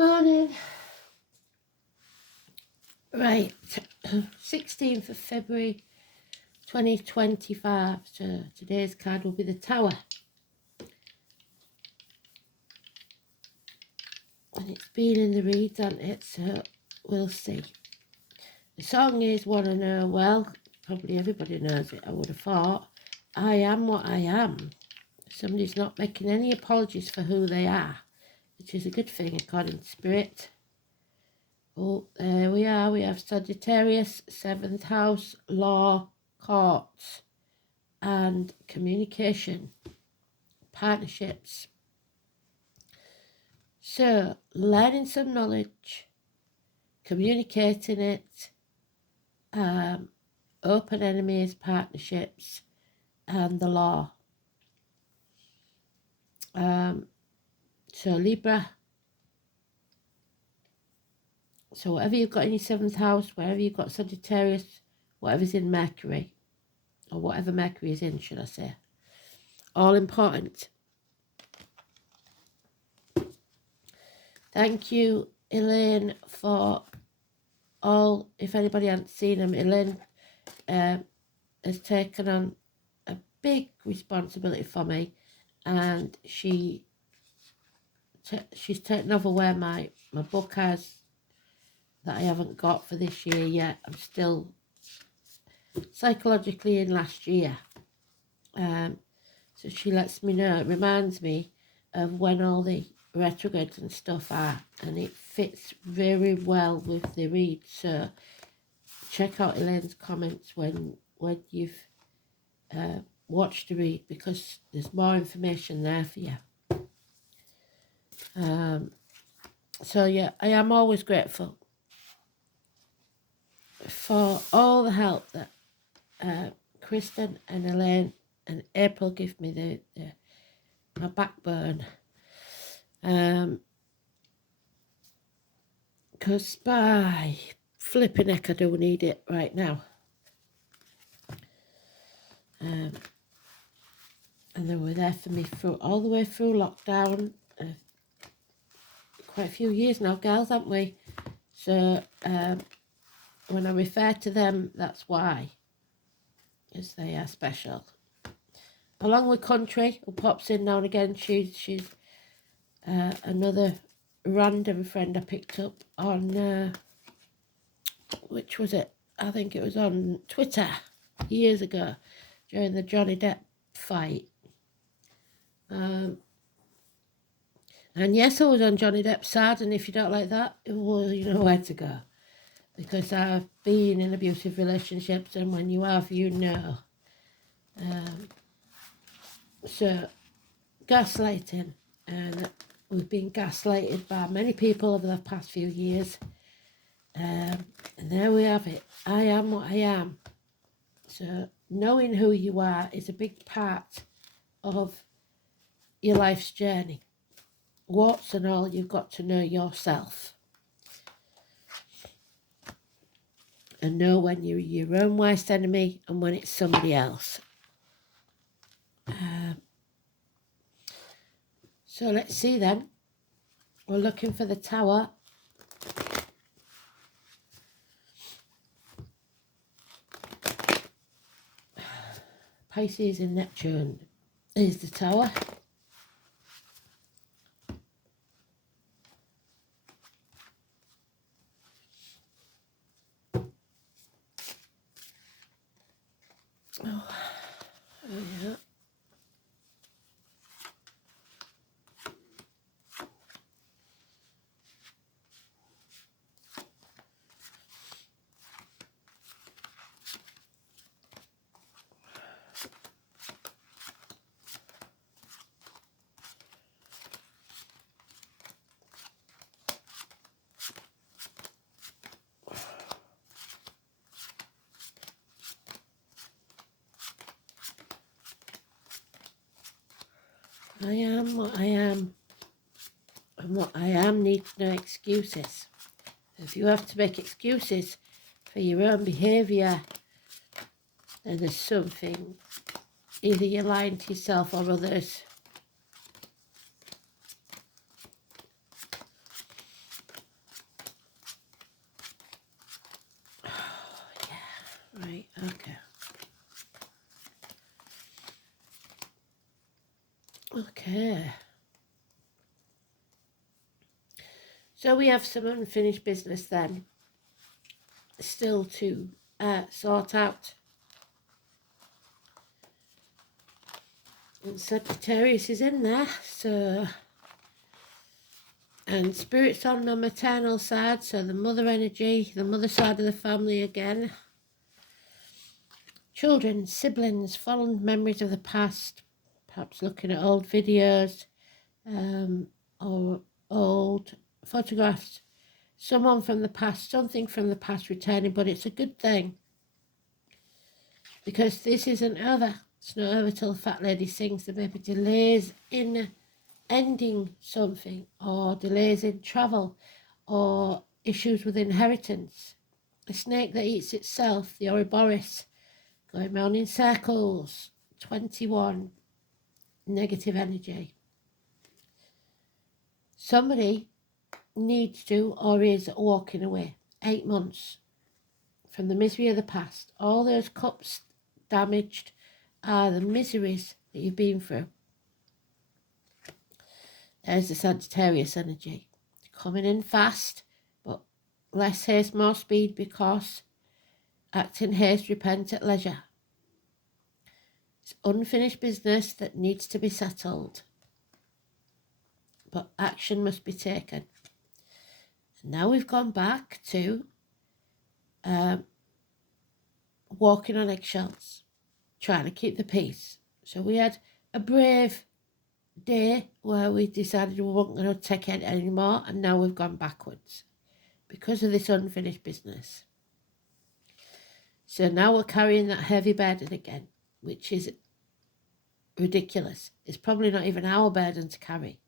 Morning. Right, 16th of February 2025. So today's card will be the Tower. And it's been in the reads, hasn't it? So we'll see. The song is Wanna Know. Well, probably everybody knows it, I would have thought. I am what I am. Somebody's not making any apologies for who they are, which is a good thing according to Spirit. Oh, there we are. We have Sagittarius, 7th house, law, courts, and communication, partnerships. So, learning some knowledge, communicating it, open enemies, partnerships, and the law. So, Libra. So, whatever you've got in your 7th house, wherever you've got Sagittarius, whatever's in Mercury, or whatever Mercury is in, should I say, all important. Thank you, Elaine, for all. If anybody hasn't seen them, Elaine has taken on a big responsibility for me, and she's taken over where my book has that I haven't got for this year yet. I'm still psychologically in last year. So she lets me know. It reminds me of when all the retrogrades and stuff are, and it fits very well with the read. So check out Elaine's comments when you've watched the read, because there's more information there for you. So yeah, I am always grateful for all the help that Kristen and Elaine and April give me, my backbone. Because by flipping heck, I do need it right now. And they were there for me through all the way through lockdown. Quite a few years now, girls, haven't we? So when I refer to them, that's why, because they are special. Along with Country, who pops in now and again. She's another random friend I picked up on, which was it? I think it was on Twitter years ago during the Johnny Depp fight. And yes, I was on Johnny Depp's side, and if you don't like that, well, you know where to go. Because I've been in abusive relationships, and when you have, you know. So, gaslighting, and we've been gaslighted by many people over the past few years. And there we have it. I am what I am. So, knowing who you are is a big part of your life's journey. Warts and all, you've got to know yourself. And know when you're your own worst enemy and when it's somebody else. So let's see then. We're looking for the Tower. Pisces and Neptune is the Tower. Oh yeah. I am what I am, and what I am needs no excuses. If you have to make excuses for your own behaviour, then there's something, either you're lying to yourself or others. Okay. Okay. So we have some unfinished business then, still to sort out. And Sagittarius is in there, so, and Spirit's on the maternal side, so the mother energy, the mother side of the family again. Children, siblings, fond memories of the past, perhaps looking at old videos or old photographs. Someone from the past, something from the past returning, but it's a good thing because this isn't over. It's not over till the fat lady sings. There may be delays in ending something, or delays in travel, or issues with inheritance. A snake that eats itself, the Ouroboros, going round in circles. 21, negative energy. Somebody needs to or is walking away. 8 months from the misery of the past. All those cups damaged are the miseries that you've been through. There's the Sagittarius energy. Coming in fast, but less haste, more speed, because act in haste, repent at leisure. It's unfinished business that needs to be settled, but action must be taken. And now we've gone back to walking on eggshells, trying to keep the peace. So we had a brave day where we decided we weren't going to take it anymore, and now we've gone backwards because of this unfinished business. So now we're carrying that heavy burden again, which is ridiculous. It's probably not even our burden to carry.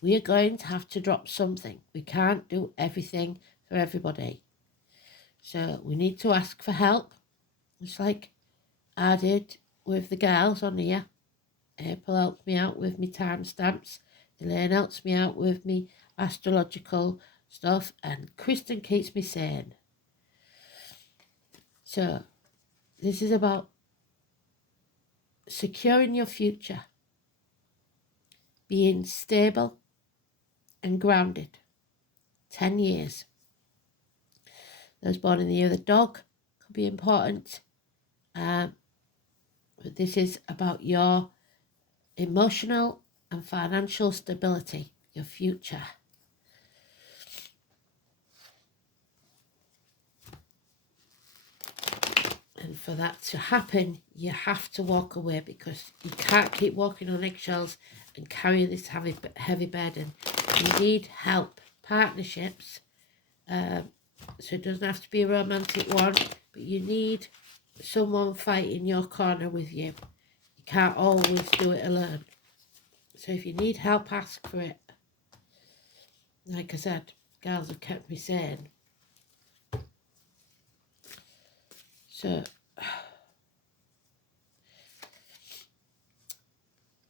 We are going to have to drop something. We can't do everything for everybody. So we need to ask for help. It's like I did with the girls on here. April helps me out with me timestamps. Elaine helps me out with me astrological stuff. And Kristen keeps me sane. So this is about securing your future, being stable and grounded. 10 years. Those born in the year of the dog could be important. But this is about your emotional and financial stability, your future. And for that to happen, you have to walk away, because you can't keep walking on eggshells and carrying this heavy burden. You need help, partnerships. So it doesn't have to be a romantic one, but you need someone fighting your corner with you. You can't always do it alone. So if you need help, ask for it. Like I said, girls have kept me sane. So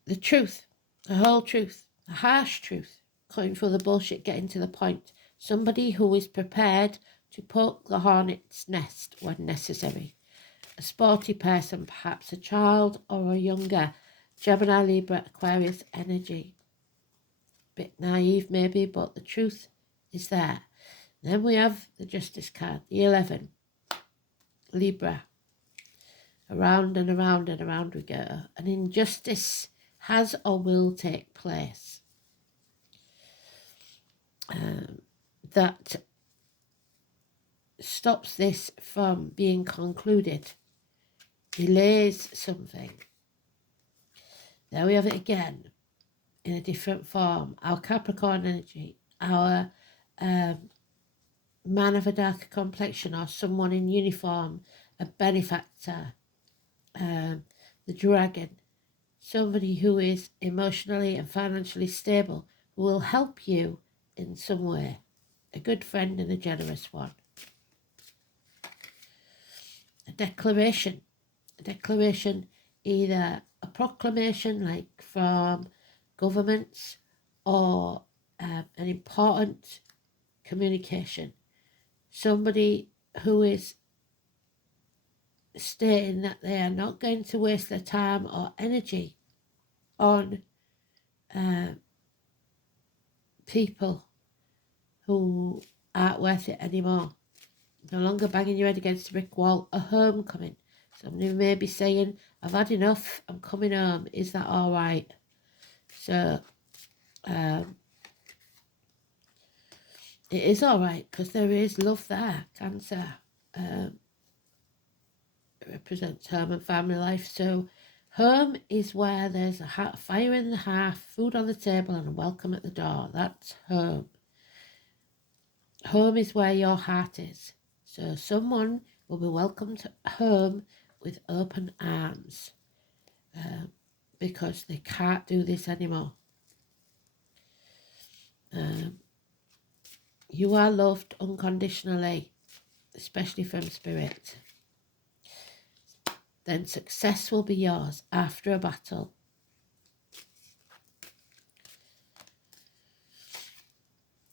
the truth, the whole truth, the harsh truth, cutting through the bullshit, getting to the point. Somebody who is prepared to poke the hornet's nest when necessary. A sporty person, perhaps a child or a younger. Gemini, Libra, Aquarius energy. Bit naive maybe, but the truth is there. Then we have the Justice card, the 11. Libra. Around and around and around we go. An injustice has or will take place. That stops this from being concluded. Delays something. There we have it again, in a different form. Our Capricorn energy, our man of a darker complexion, or someone in uniform, a benefactor, the dragon, somebody who is emotionally and financially stable, who will help you in some way, a good friend and a generous one. A declaration, either a proclamation like from governments, or an important communication. Somebody who is stating that they are not going to waste their time or energy on people who aren't worth it anymore. No longer banging your head against a brick wall, a homecoming. Somebody may be saying, I've had enough, I'm coming home. Is that all right? So, it is all right because there is love there. Cancer represents home and family life. So, home is where there's a fire in the hearth, food on the table, and a welcome at the door. That's home. Home is where your heart is. So someone will be welcomed home with open arms because they can't do this anymore. You are loved unconditionally, especially from spirit. Then success will be yours after a battle.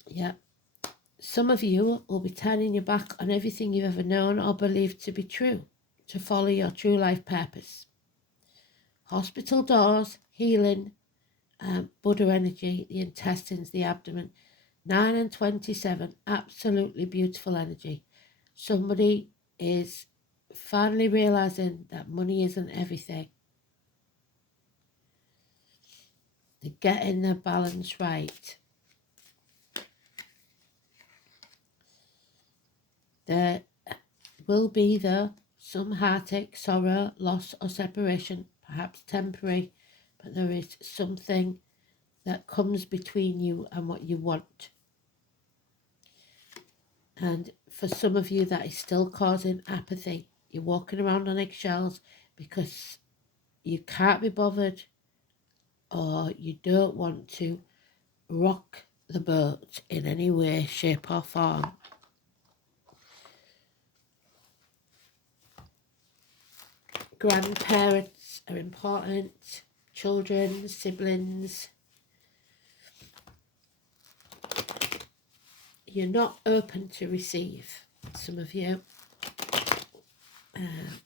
Yeah. Some of you will be turning your back on everything you've ever known or believed to be true, to follow your true life purpose. Hospital doors, healing, Buddha energy, the intestines, the abdomen. 9 and 27, absolutely beautiful energy. Somebody is finally realizing that money isn't everything. They're getting their balance right. There will be, though, some heartache, sorrow, loss or separation, perhaps temporary, but there is something that comes between you and what you want. And for some of you, that is still causing apathy. You're walking around on eggshells because you can't be bothered or you don't want to rock the boat in any way, shape or form. Grandparents are important, children, siblings. You're not open to receive, some of you. And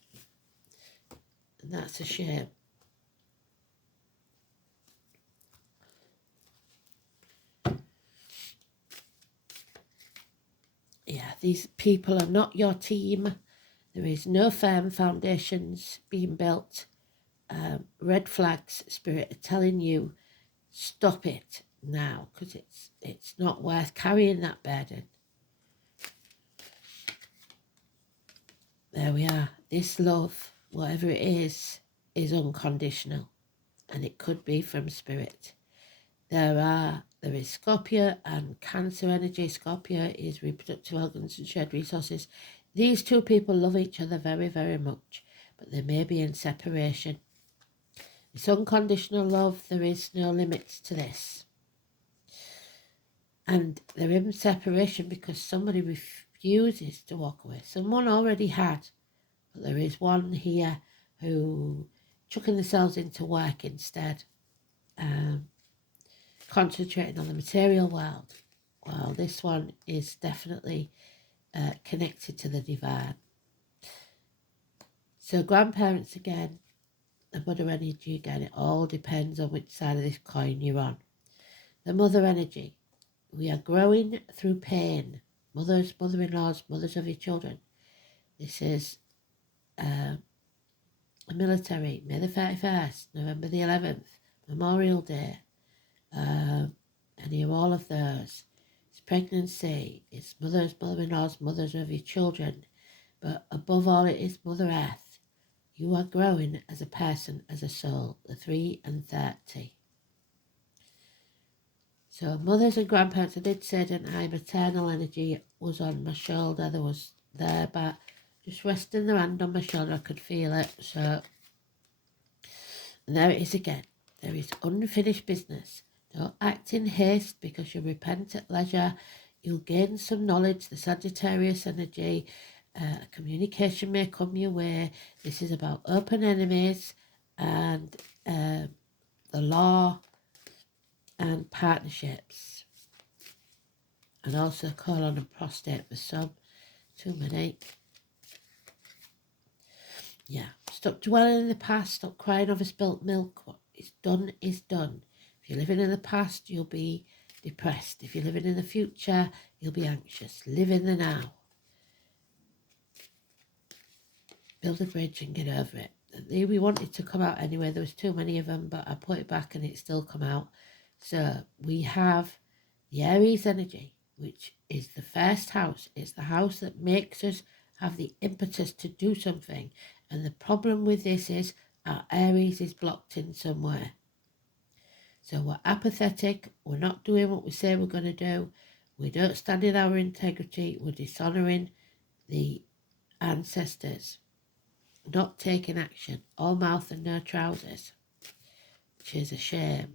that's a shame. Yeah, these people are not your team. There is no firm foundations being built. Red flags, spirit are telling you, stop it now, because it's not worth carrying that burden. There we are. This love, whatever it is unconditional, and it could be from spirit. There is Scorpio and Cancer energy. Scorpio is reproductive organs and shared resources. These two people love each other very, very much, but they may be in separation. It's unconditional love. There is no limits to this. And they're in separation because somebody refuses to walk away. Someone already had, but there is one here who chucking themselves into work instead, concentrating on the material world. Well, this one is definitely connected to the divine. So grandparents again, the Buddha energy again, it all depends on which side of this coin you're on. The mother energy, we are growing through pain. Mothers, mother-in-laws, mothers of your children. This is the military, May the 31st, November the 11th, Memorial Day, any of all of those. It's pregnancy, it's mothers, mother-in-laws, mothers of your children, but above all it is Mother Earth. You are growing as a person, as a soul, the 3 and 30. So mothers and grandparents, I did say that my maternal energy was on my shoulder, there was there, but just resting their hand on my shoulder, I could feel it. So, and there it is again. There is unfinished business. Don't act in haste because you'll repent at leisure. You'll gain some knowledge, the Sagittarius energy. Communication may come your way. This is about open enemies and the law and partnerships. And also colon and prostate for some. Too many. Yeah, stop dwelling in the past, stop crying over spilt milk. What is done is done. If you're living in the past, you'll be depressed. If you're living in the future, you'll be anxious. Live in the now. Build a bridge and get over it. We wanted to come out anyway. There was too many of them, but I put it back and it still come out. So we have the Aries energy, which is the first house. It's the house that makes us have the impetus to do something. And the problem with this is our Aries is blocked in somewhere. So we're apathetic. We're not doing what we say we're going to do. We don't stand in our integrity. We're dishonouring the ancestors. Not taking action. All mouth and no trousers. Which is a shame.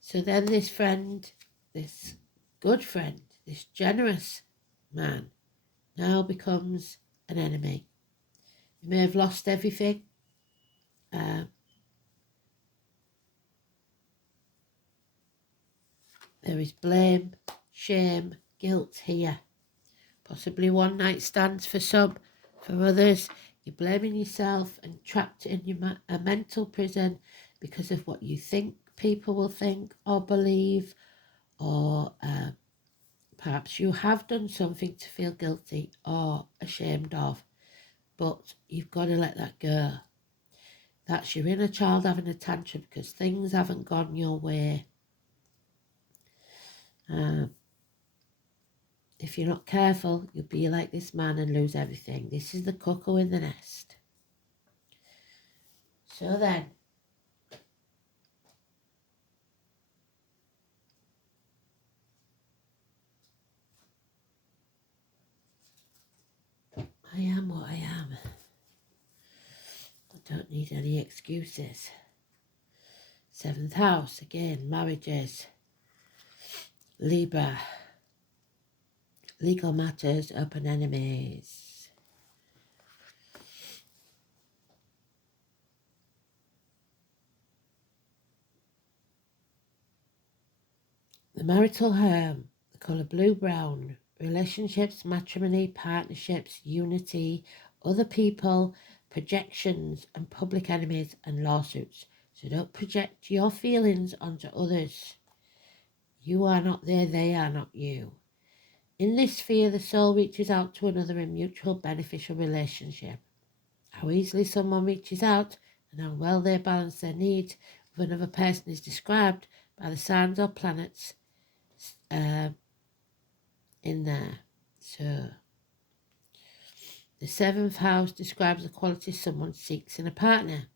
So then this friend, this good friend, this generous man, now becomes an enemy. You may have lost everything. There is blame, shame, guilt here. Possibly one night stands for some. For others, you're blaming yourself and trapped in a mental prison because of what you think people will think or believe, or perhaps you have done something to feel guilty or ashamed of, but you've got to let that go. That's your inner child having a tantrum because things haven't gone your way. If you're not careful, you'll be like this man and lose everything. This is the cuckoo in the nest. So then, I am what I am. I don't need any excuses. 7th house, again, marriages. Libra. Legal matters, open enemies. The marital home, the colour blue-brown. Relationships, matrimony, partnerships, unity, other people, projections and public enemies and lawsuits. So don't project your feelings onto others. You are not there, they are not you. In this sphere, the soul reaches out to another in mutual beneficial relationship. How easily someone reaches out and how well they balance their needs with another person is described by the signs or planets in there. So the 7th house describes the qualities someone seeks in a partner,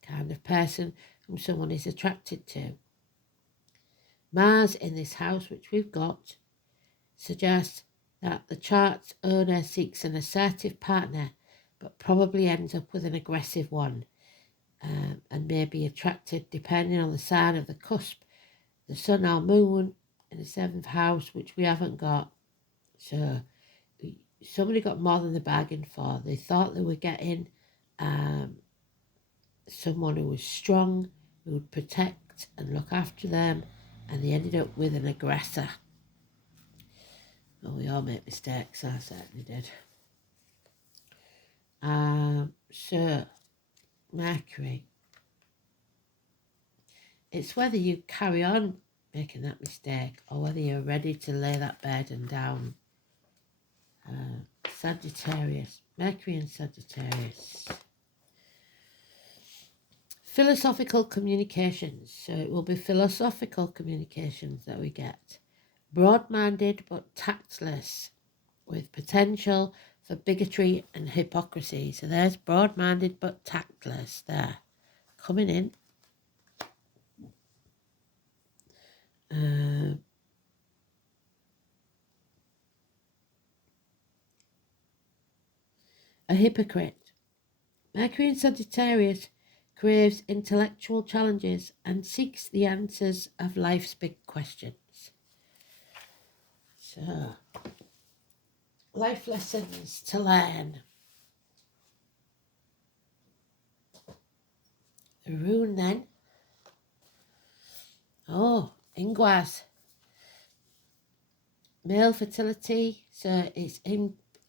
the kind of person whom someone is attracted to. Mars in this house, which we've got, suggests that the chart's owner seeks an assertive partner, but probably ends up with an aggressive one, and may be attracted depending on the sign of the cusp, the sun or moon in the 7th house, which we haven't got. So somebody got more than they bargained for. They thought they were getting someone who was strong, who would protect and look after them, and they ended up with an aggressor. Well, we all make mistakes, I certainly did. So, Mercury. It's whether you carry on making that mistake or whether you're ready to lay that burden down. Sagittarius. Mercury and Sagittarius. Philosophical communications. So it will be philosophical communications that we get. Broad-minded but tactless, with potential for bigotry and hypocrisy. So there's broad-minded but tactless there, coming in. A hypocrite. Mercury in Sagittarius craves intellectual challenges and seeks the answers of life's big questions. So, life lessons to learn. The rune then. Oh, Ingwas. Male fertility. So it's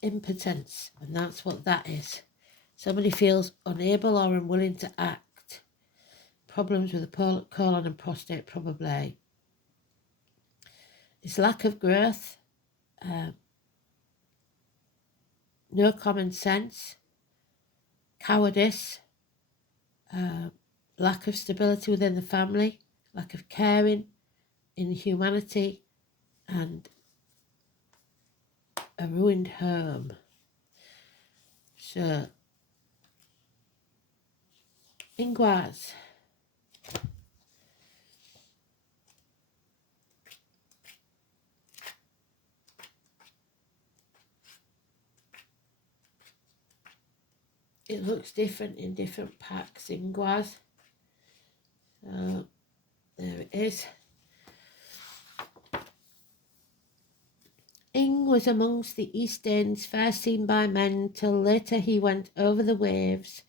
impotence, and that's what that is. Somebody feels unable or unwilling to act. Problems with the colon and prostate, probably. It's lack of growth, no common sense, cowardice, lack of stability within the family, lack of caring, inhumanity, and a ruined home. So, Ingwaz. It looks different in different packs, Ingwaz. So, there it is. Ing was amongst the East Danes first seen by men, till later he went over the waves.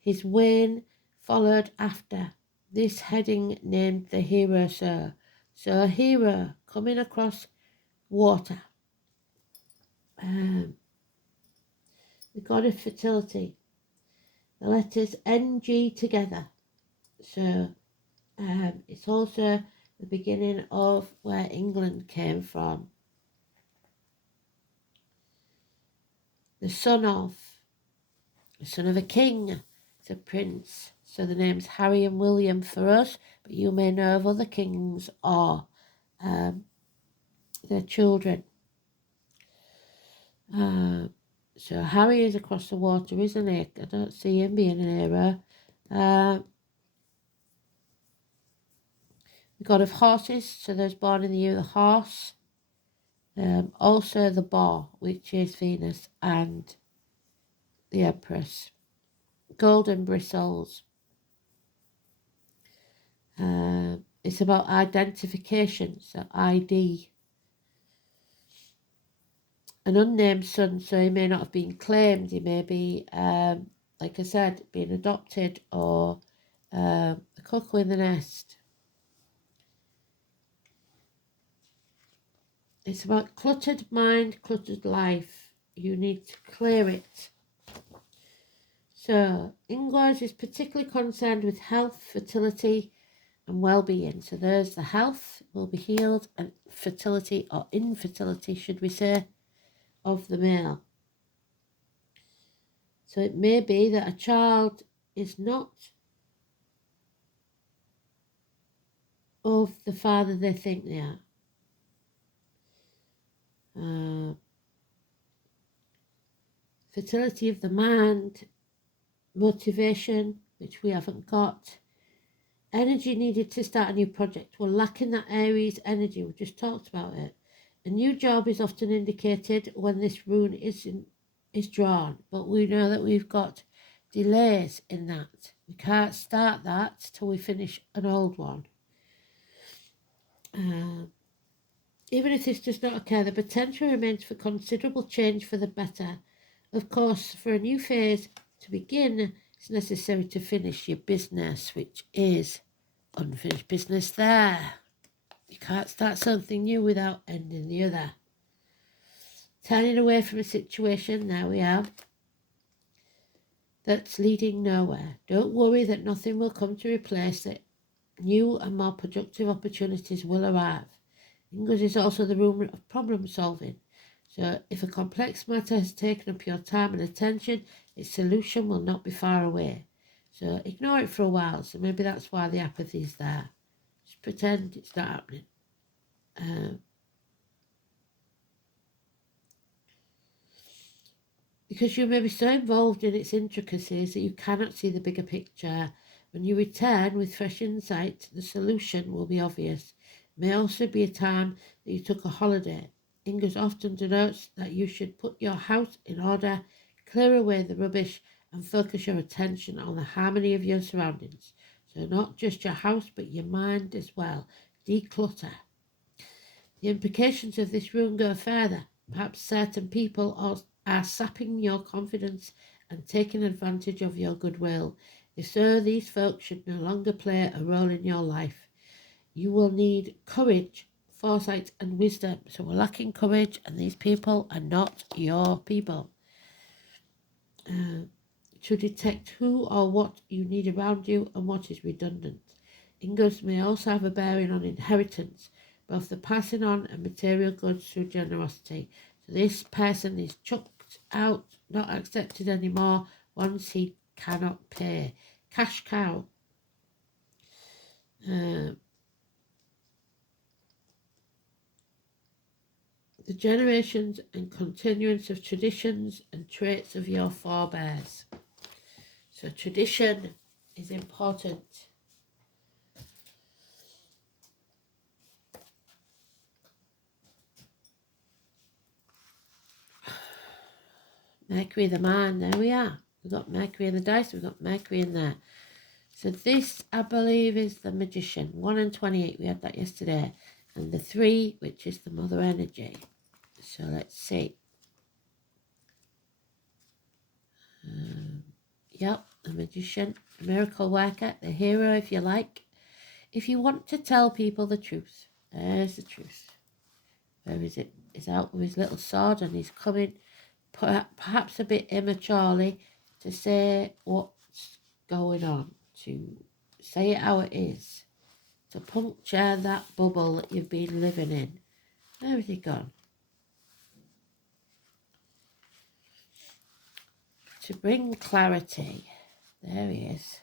His wane followed after. This heading named the hero so. So a hero coming across water. The god of fertility. The letters NG together. So it's also the beginning of where England came from. The son of a king, it's a prince. So the name's Harry and William for us, but you may know of other kings or their children. So Harry is across the water, isn't he? I don't see him being an hero. The god of horses, so those born in the year of the horse. Also the boar, which is Venus, and the Empress. Golden bristles. It's about identification, so ID. An unnamed son, so he may not have been claimed. He may be, like I said, being adopted or a cuckoo in the nest. It's about cluttered mind, cluttered life. You need to clear it. So, Ingwaz is particularly concerned with health, fertility, and well-being. So there's the health will be healed, and fertility or infertility, should we say, of the male. So it may be that a child is not of the father they think they are. Fertility of the mind, motivation, which we haven't got. Energy needed to start a new project. We're lacking that Aries energy. We just talked about it. A new job is often indicated when this rune is drawn, but we know that we've got delays in that. We can't start that till we finish an old one. Even if this does not occur, the potential remains for considerable change for the better. Of course, for a new phase to begin, it's necessary to finish your business, which is unfinished business there. You can't start something new without ending the other. Turning away from a situation, there we are, that's leading nowhere. Don't worry that nothing will come to replace it. New and more productive opportunities will arrive. English is also the room of problem solving. So if a complex matter has taken up your time and attention, its solution will not be far away. So ignore it for a while. So maybe that's why the apathy is there. Just pretend it's not happening. Because you may be so involved in its intricacies that you cannot see the bigger picture. When you return with fresh insight, the solution will be obvious. It may also be a time that you took a holiday. English often denotes that you should put your house in order, clear away the rubbish, and focus your attention on the harmony of your surroundings. So not just your house, but your mind as well. Declutter. The implications of this rune go further. Perhaps certain people are sapping your confidence and taking advantage of your goodwill. If so, these folks should no longer play a role in your life. You will need courage foresight and wisdom. So we're lacking courage, and these people are not your people. To detect who or what you need around you and what is redundant. Ingots may also have a bearing on inheritance, both the passing on and material goods through generosity. So this person is chucked out, not accepted anymore once he cannot pay. Cash cow. The generations and continuance of traditions and traits of your forebears. So tradition is important. Mercury the man, there we are. We've got Mercury in the dice, we've got Mercury in there. So this, I believe, is the Magician. 1 and 28, we had that yesterday. And the 3, which is the Mother Energy. So let's see. Yep, the Magician, the Miracle Worker, the Hero, if you like. If you want to tell people the truth, there's the truth. Where is it? He's out with his little sword and he's coming, perhaps a bit immaturely, to say what's going on, to say it how it is, to puncture that bubble that you've been living in. Where has he gone? To bring clarity. There he is.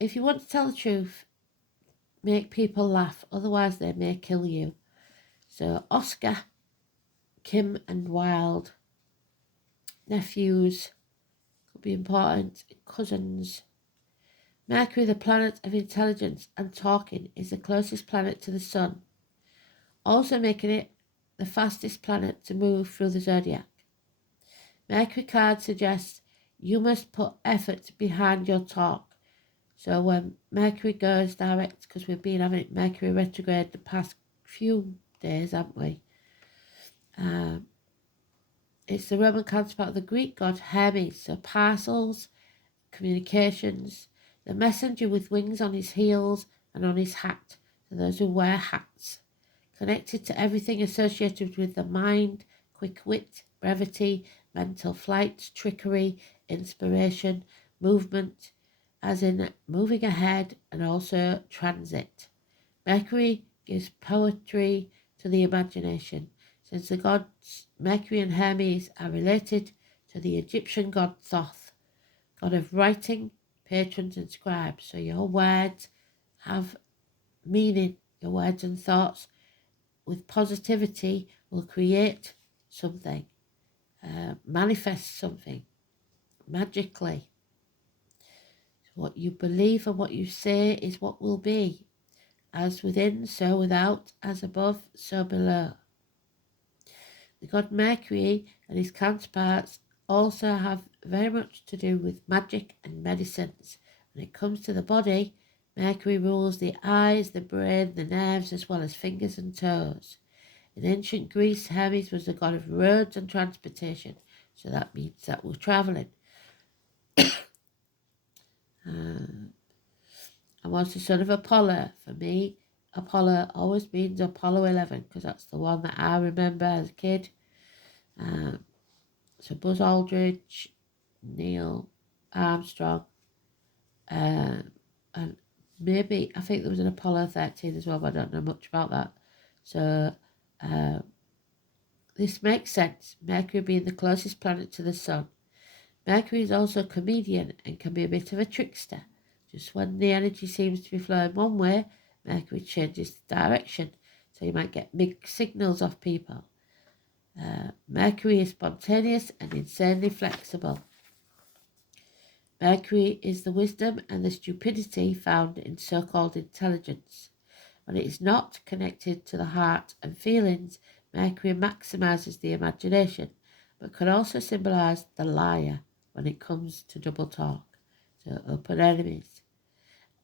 If you want to tell the truth, make people laugh, otherwise they may kill you. So Oscar, Kim and Wilde, nephews, could be important, cousins. Mercury, the planet of intelligence and talking, is the closest planet to the sun, also making it the fastest planet to move through the zodiac. Mercury card suggests you must put effort behind your talk. So when Mercury goes direct, because we've been having Mercury retrograde the past few days, haven't we? It's the Roman counterpart of the Greek god Hermes. So parcels, communications, the messenger with wings on his heels and on his hat. So those who wear hats. Connected to everything associated with the mind, quick wit, brevity, mental flight, trickery, inspiration, movement, as in moving ahead, and also transit. Mercury gives poetry to the imagination, since the gods Mercury and Hermes are related to the Egyptian god Thoth, god of writing, patrons and scribes. So your words have meaning, your words and thoughts with positivity will create something, manifest something magically. What you believe and what you say is what will be. As within, so without, as above, so below. The god Mercury and his counterparts also have very much to do with magic and medicines. When it comes to the body, Mercury rules the eyes, the brain, the nerves, as well as fingers and toes. In ancient Greece, Hermes was the god of roads and transportation, so that means that we're travelling. I was the son of Apollo. For me, Apollo always means Apollo 11, because that's the one that I remember as a kid. So Buzz Aldridge, Neil Armstrong, and maybe, I think there was an Apollo 13 as well, but I don't know much about that. So this makes sense, Mercury being the closest planet to the sun. Mercury is also a comedian and can be a bit of a trickster. Just when the energy seems to be flowing one way, Mercury changes the direction, so you might get mixed signals off people. Mercury is spontaneous and insanely flexible. Mercury is the wisdom and the stupidity found in so-called intelligence. When it is not connected to the heart and feelings, Mercury maximizes the imagination, but can also symbolize the liar when it comes to double talk, so open enemies.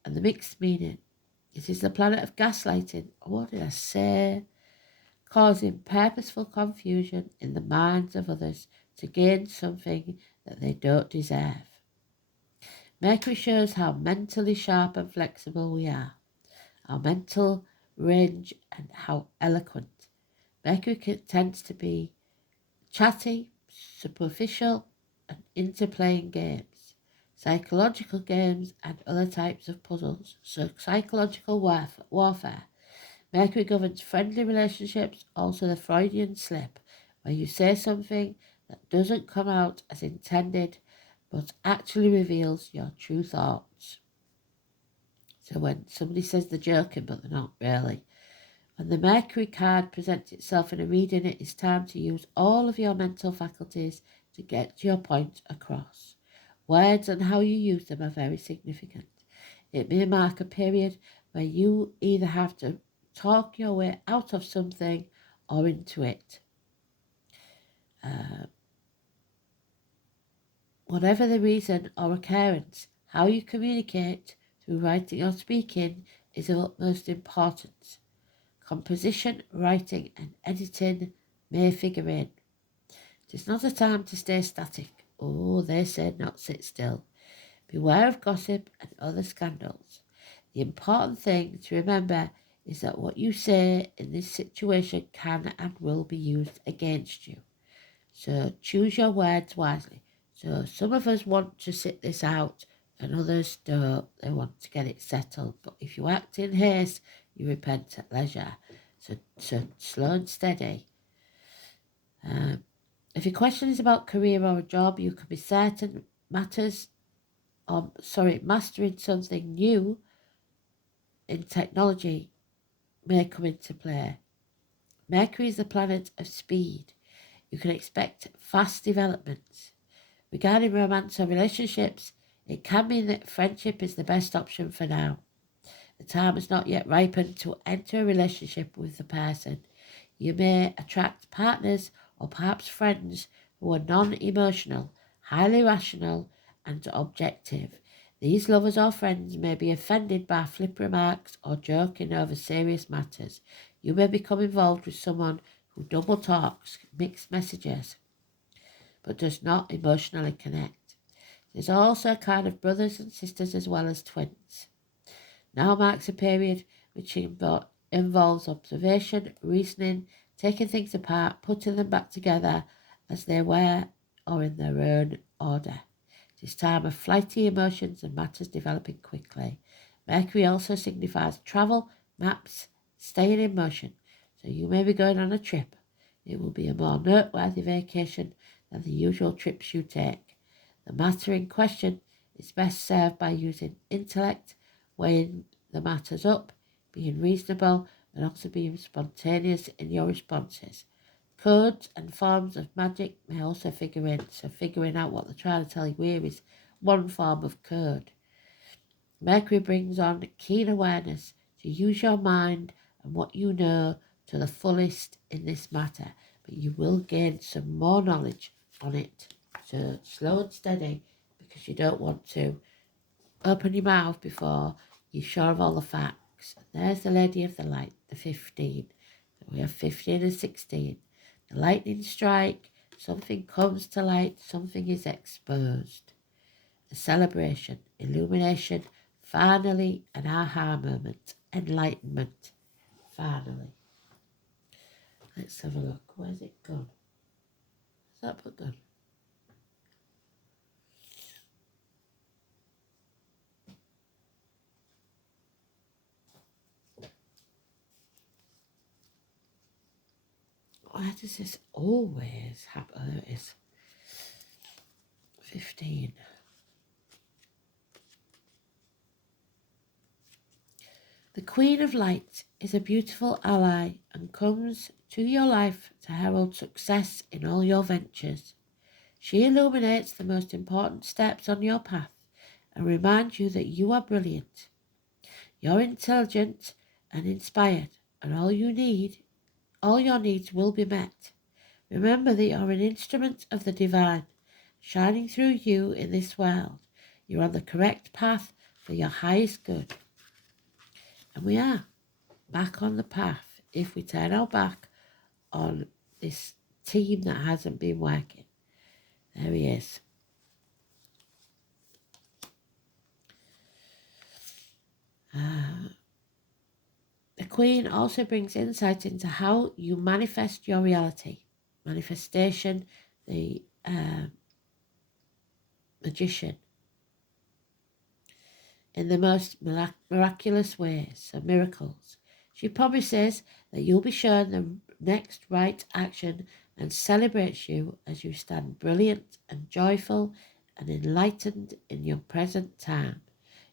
And the mixed meaning, it is the planet of gaslighting. What did I say? Causing purposeful confusion in the minds of others to gain something that they don't deserve. Mercury shows how mentally sharp and flexible we are, our mental range and how eloquent. Mercury tends to be chatty, superficial, and into playing games, psychological games, and other types of puzzles. So, psychological warfare. Mercury governs friendly relationships, also the Freudian slip, where you say something that doesn't come out as intended but actually reveals your true thoughts. So, when somebody says they're joking but they're not really. When the Mercury card presents itself in a reading, it is time to use all of your mental faculties to get your point across. Words and how you use them are very significant. It may mark a period where you either have to talk your way out of something or into it. Whatever the reason or occurrence, how you communicate through writing or speaking is of utmost importance. Composition, writing, and editing may figure in. It is not a time to stay static. Oh, they say not sit still. Beware of gossip and other scandals. The important thing to remember is that what you say in this situation can and will be used against you. So choose your words wisely. So some of us want to sit this out and others don't. They want to get it settled. But if you act in haste, you repent at leisure. So slow and steady. If your question is about career or a job, you can be certain mastering something new in technology may come into play. Mercury is the planet of speed. You can expect fast developments. Regarding romance or relationships, it can mean that friendship is the best option for now. The time has not yet ripened to enter a relationship with the person. You may attract partners or perhaps friends who are non-emotional, highly rational, and objective. These lovers or friends may be offended by flip remarks or joking over serious matters. You may become involved with someone who double talks, mixed messages, but does not emotionally connect. There's also a kind of brothers and sisters as well as twins. Now marks a period which involves observation, reasoning, taking things apart, putting them back together as they were or in their own order. It is time of flighty emotions and matters developing quickly. Mercury also signifies travel, maps, staying in motion. So you may be going on a trip. It will be a more noteworthy vacation than the usual trips you take. The matter in question is best served by using intellect, weighing the matters up, being reasonable, and also being spontaneous in your responses. Codes and forms of magic may also figure in, so figuring out what they're trying to tell you here is one form of code. Mercury brings on keen awareness to use your mind and what you know to the fullest in this matter, but you will gain some more knowledge on it. So slow and steady, because you don't want to open your mouth before you're sure of all the facts. There's the Lady of the Light, the 15. We have 15 and 16. The lightning strike, something comes to light, something is exposed. A celebration, illumination, finally an aha moment, enlightenment, finally. Let's have a look. Where's it gone? Is that book gone? Why does this always happen? Oh, there it is. 15. The Queen of Light is a beautiful ally and comes to your life to herald success in all your ventures. She illuminates the most important steps on your path and reminds you that you are brilliant. You're intelligent and inspired, and all your needs will be met. Remember that you're an instrument of the divine, shining through you in this world. You're on the correct path for your highest good. And we are back on the path if we turn our back on this team that hasn't been working. There he is. Queen also brings insight into how you manifest your reality. Manifestation, the magician, in the most miraculous ways, so miracles. She promises that you'll be shown the next right action and celebrates you as you stand brilliant and joyful and enlightened in your present time.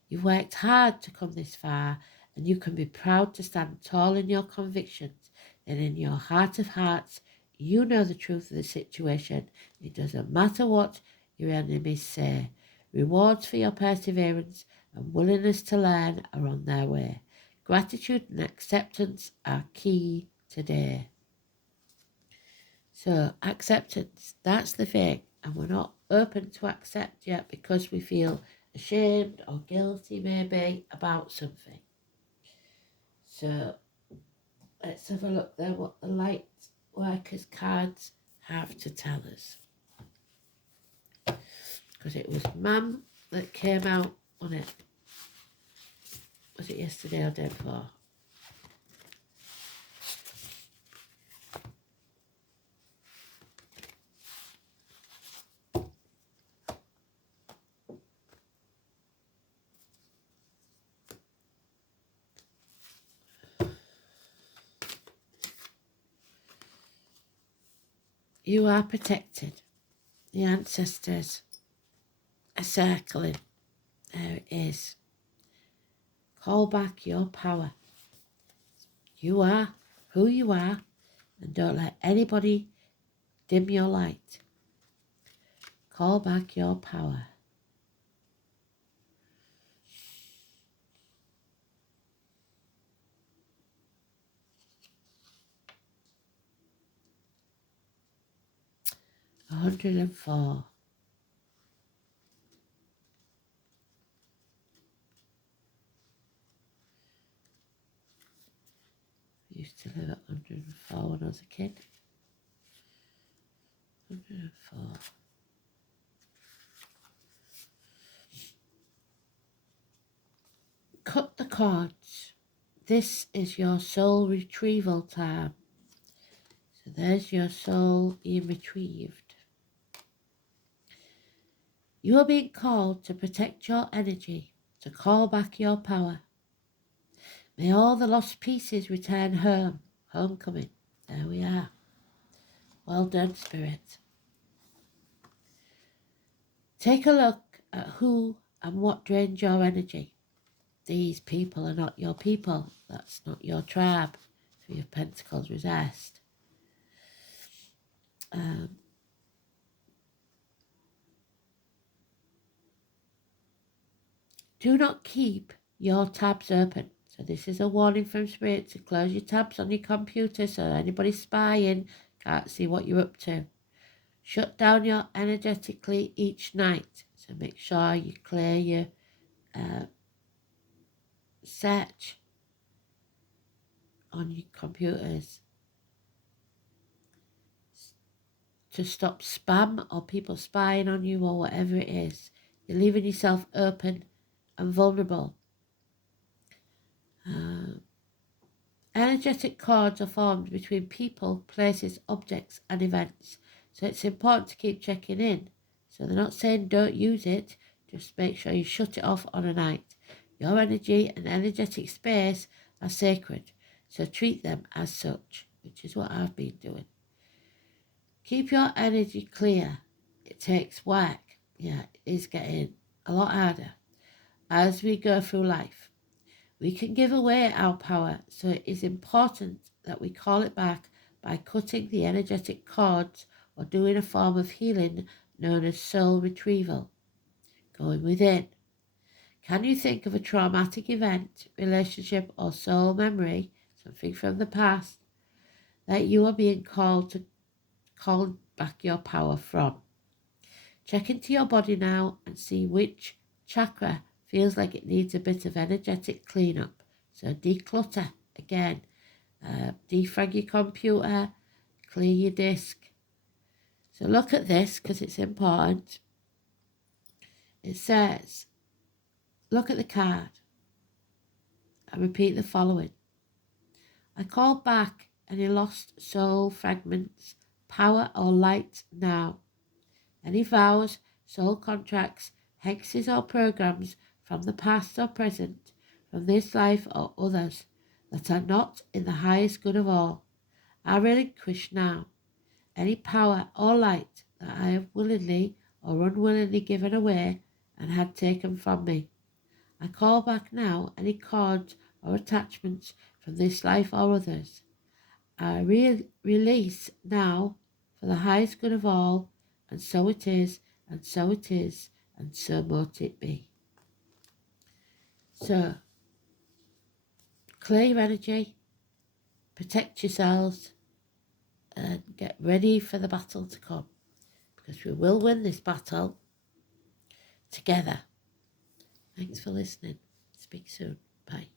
You've worked hard to come this far, and you can be proud to stand tall in your convictions. And in your heart of hearts, you know the truth of the situation. It doesn't matter what your enemies say. Rewards for your perseverance and willingness to learn are on their way. Gratitude and acceptance are key today. So acceptance, that's the thing. And we're not open to accept yet because we feel ashamed or guilty maybe about something. So let's have a look there what the light workers cards have to tell us. Because it was Mum that came out on it. Was it yesterday or day before? You are protected. The ancestors are circling. There it is. Call back your power. You are who you are, and don't let anybody dim your light. Call back your power. $104. Used to live at 104 when I was a kid. 104. Cut the cords. This is your soul retrieval time. So there's your soul being retrieved. You are being called to protect your energy, to call back your power. May all the lost pieces return home. Homecoming. There we are. Well done, Spirit. Take a look at who and what drains your energy. These people are not your people. That's not your tribe. Three of Pentacles reversed. Do not keep your tabs open. So this is a warning from Spirit to close your tabs on your computer so anybody spying can't see what you're up to. Shut down your energetically each night. So make sure you clear your search on your computers to stop spam or people spying on you or whatever it is. You're leaving yourself open and vulnerable. Energetic cords are formed between people, places, objects and events. So it's important to keep checking in. So they're not saying don't use it, just make sure you shut it off on a night. Your energy and energetic space are sacred, so treat them as such, which is what I've been doing. Keep your energy clear. It takes work. Yeah, it is getting a lot harder as we go through life. We can give away our power, so it is important that we call it back by cutting the energetic cords or doing a form of healing known as soul retrieval. Going within. Can you think of a traumatic event, relationship or soul memory, something from the past, that you are being called to call back your power from? Check into your body now and see which chakra feels like it needs a bit of energetic cleanup. So declutter again, defrag your computer, clear your disk. So look at this because it's important. It says, look at the card and repeat the following. I call back any lost soul fragments, power or light now. Any vows, soul contracts, hexes or programs from the past or present, from this life or others, that are not in the highest good of all, I relinquish now. Any power or light that I have willingly or unwillingly given away and had taken from me, I call back now any cords or attachments from this life or others. I release now for the highest good of all, and so it is, and so it is, and so mote it be. So, clear your energy, protect yourselves, and get ready for the battle to come, because we will win this battle together. Thanks for listening. Speak soon. Bye.